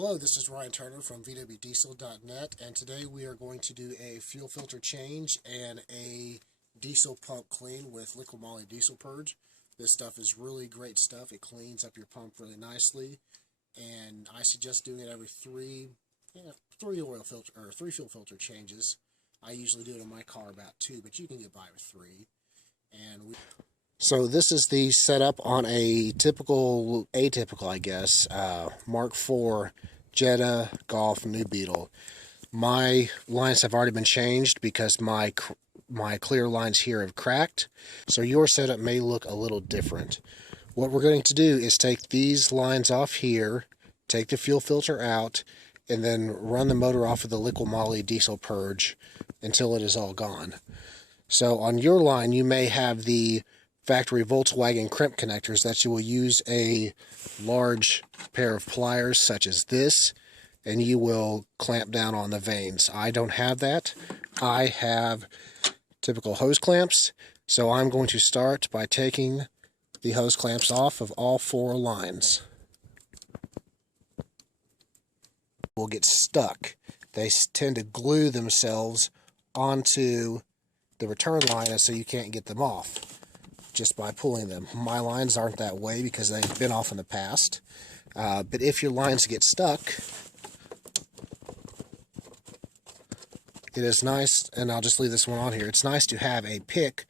Hello, this is Ryan Turner from vwdiesel.net, and today we are going to do a fuel filter change and a diesel pump clean with LiquiMoly Diesel Purge. This stuff is really great stuff. It cleans up your pump really nicely, and I suggest doing it every three fuel filter changes. I usually do it in my car about 2, but you can get by with 3. So this is the setup on a atypical, I guess, Mk4 Jetta Golf New Beetle. My lines have already been changed because my clear lines here have cracked, so your setup may look a little different. What we're going to do is take these lines off here, take the fuel filter out, and then run the motor off of the LiquiMoly Diesel Purge until it is all gone. So on your line, you may have the factory Volkswagen crimp connectors that you will use a large pair of pliers such as this, and you will clamp down on the vanes. I don't have that. I have typical hose clamps, so I'm going to start by taking the hose clamps off of all 4 lines. Will get stuck. They tend to glue themselves onto the return line, and so you can't get them off just by pulling them. My lines aren't that way because they've been off in the past. But if your lines get stuck, it is nice, and I'll just leave this one on here, it's nice to have a pick,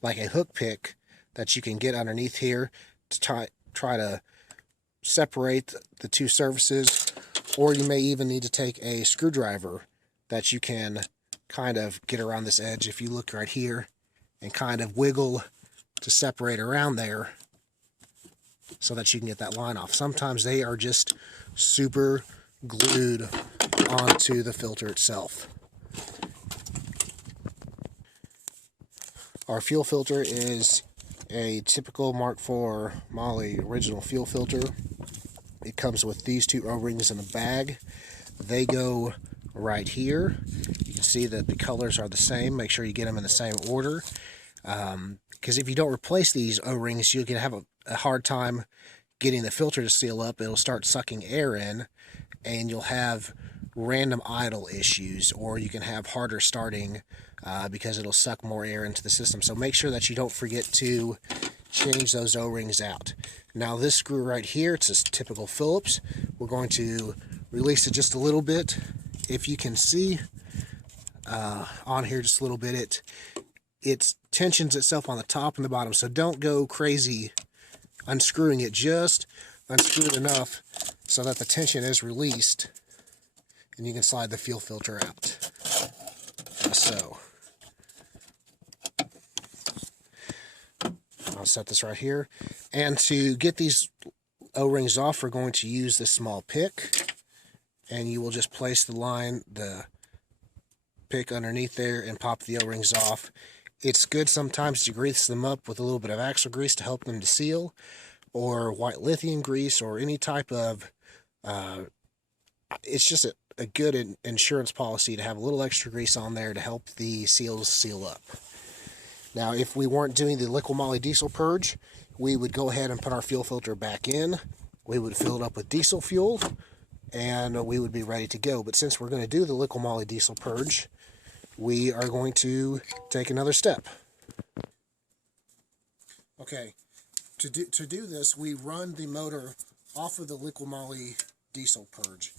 like a hook pick, that you can get underneath here to try to separate the 2 surfaces, or you may even need to take a screwdriver that you can kind of get around this edge if you look right here and kind of wiggle to separate around there so that you can get that line off. Sometimes they are just super glued onto the filter itself. Our fuel filter is a typical Mk4 Moly original fuel filter. It comes with these 2 O-rings in a bag. They go right here. You can see that the colors are the same. Make sure you get them in the same order. Because if you don't replace these O-rings, you can have a hard time getting the filter to seal up. It'll start sucking air in, and you'll have random idle issues, or you can have harder starting because it'll suck more air into the system. So make sure that you don't forget to change those O-rings out. Now this screw right here, it's a typical Phillips. We're going to release it just a little bit. If you can see on here just a little bit, it tensions itself on the top and the bottom, so don't go crazy unscrewing it. Just unscrew it enough so that the tension is released, and you can slide the fuel filter out. So I'll set this right here, and to get these O-rings off, we're going to use this small pick, and you will just place the pick underneath there and pop the O-rings off. It's good sometimes to grease them up with a little bit of axle grease to help them to seal, or white lithium grease, or any type of, it's just a good insurance policy to have a little extra grease on there to help the seals seal up. Now, if we weren't doing the LiquiMoly Diesel Purge, we would go ahead and put our fuel filter back in. We would fill it up with diesel fuel, and we would be ready to go. But since we're going to do the LiquiMoly Diesel Purge, we are going to take another step. Okay, to do this, we run the motor off of the LiquiMoly Diesel Purge.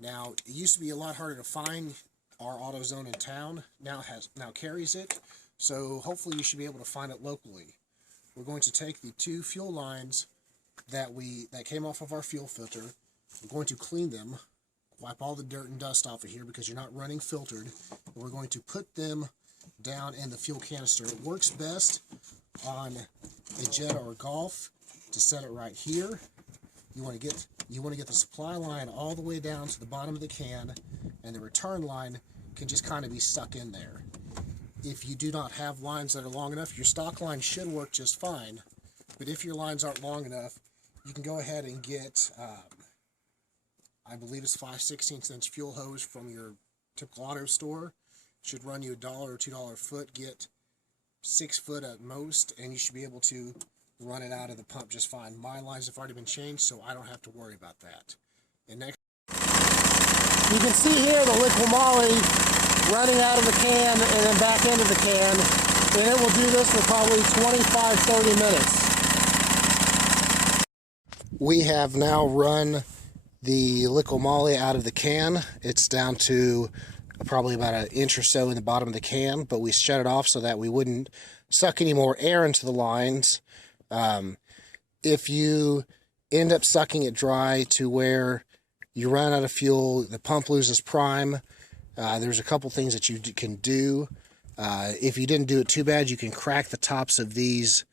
Now, it used to be a lot harder to find. Our AutoZone in town now carries it, so hopefully you should be able to find it locally. We're going to take the 2 fuel lines that came off of our fuel filter. We're going to clean them, wipe all the dirt and dust off of here because you're not running filtered. And we're going to put them down in the fuel canister. It works best on a Jetta or Golf to set it right here. You want to get the supply line all the way down to the bottom of the can, and the return line can just kind of be stuck in there. If you do not have lines that are long enough, your stock line should work just fine. But if your lines aren't long enough, you can go ahead and get I believe it's 5/16 inch fuel hose from your typical auto store. Should run you $1 or $2 a foot. Get 6 foot at most, and you should be able to run it out of the pump just fine. My lines have already been changed, so I don't have to worry about that. And next You can see here the LiquiMoly running out of the can and then back into the can, and it will do this for probably 25-30 minutes. We have now run the LiquiMoly out of the can. It's down to probably about an inch or so in the bottom of the can, but we shut it off so that we wouldn't suck any more air into the lines. If you end up sucking it dry to where you run out of fuel, the pump loses prime, there's a couple things that you can do. If you didn't do it too bad, you can crack the tops of these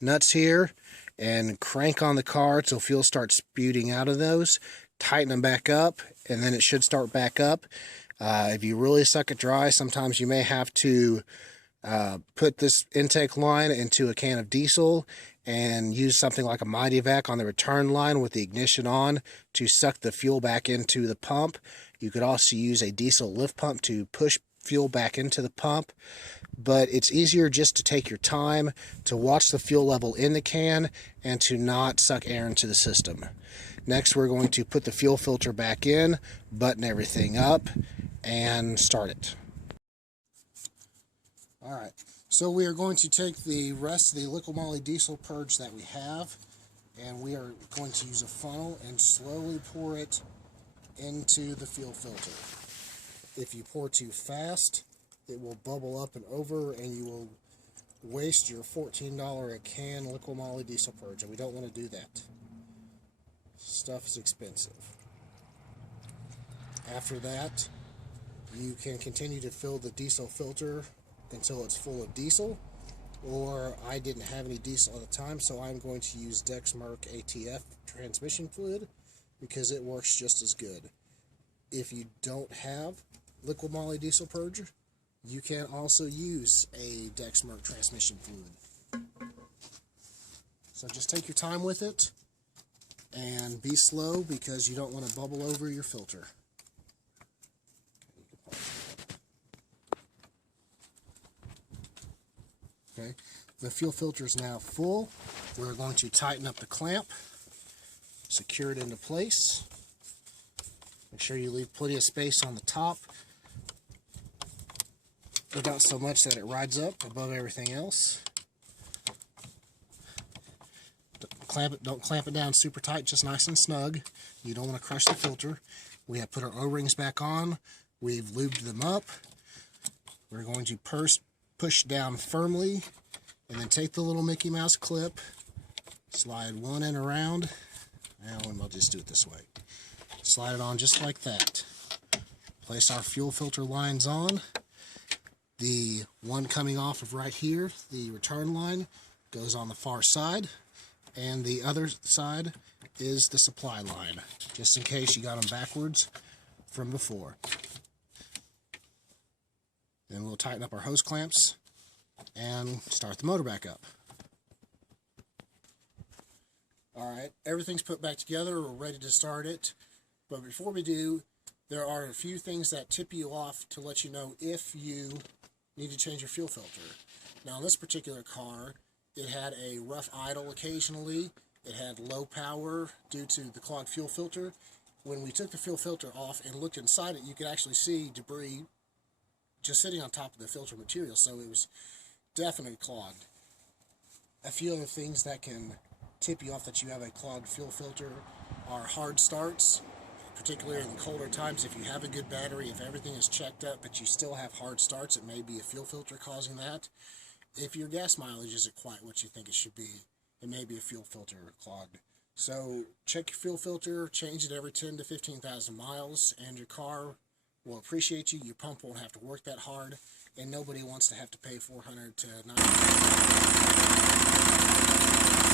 nuts here and crank on the car till fuel starts spewing out of those. Tighten them back up, and then it should start back up. If you really suck it dry, sometimes you may have to put this intake line into a can of diesel and use something like a Mighty Vac on the return line with the ignition on to suck the fuel back into the pump. You could also use a diesel lift pump to push fuel back into the pump, but it's easier just to take your time to watch the fuel level in the can and to not suck air into the system. Next, we're going to put the fuel filter back in, button everything up, and start it. Alright, so we are going to take the rest of the LiquiMoly Diesel Purge that we have, and we are going to use a funnel and slowly pour it into the fuel filter. If you pour too fast, it will bubble up and over, and you will waste your $14 a can LiquiMoly Diesel Purge, and we don't want to do that. Stuff is expensive. After that, you can continue to fill the diesel filter until it's full of diesel, or I didn't have any diesel at the time, so I'm going to use Dexmark ATF transmission fluid because it works just as good. If you don't have LiquiMoly Diesel Purge, you can also use a Dexmark transmission fluid. So just take your time with it and be slow because you don't want to bubble over your filter. Okay, the fuel filter is now full. We're going to tighten up the clamp, secure it into place. Make sure you leave plenty of space on the top, without so much that it rides up above everything else. Don't clamp it down super tight, just nice and snug. You don't want to crush the filter. We have put our O-rings back on. We've lubed them up. We're going to push down firmly, and then take the little Mickey Mouse clip, slide one end around, and I'll just do it this way. Slide it on just like that. Place our fuel filter lines on. The one coming off of right here, the return line, goes on the far side, and the other side is the supply line, just in case you got them backwards from before. Then we'll tighten up our hose clamps and start the motor back up. Alright, everything's put back together, we're ready to start it. But before we do, there are a few things that tip you off to let you know if you need to change your fuel filter. Now, in this particular car, it had a rough idle occasionally. It had low power due to the clogged fuel filter. When we took the fuel filter off and looked inside it, you could actually see debris just sitting on top of the filter material, so it was definitely clogged. A few other things that can tip you off that you have a clogged fuel filter are hard starts, particularly in the colder times. If you have a good battery, if everything is checked up but you still have hard starts, it may be a fuel filter causing that. If your gas mileage isn't quite what you think it should be, it may be a fuel filter clogged. So check your fuel filter, change it every 10 to 15,000 miles, and your car will appreciate you. Your pump won't have to work that hard, and nobody wants to have to pay $400 to $900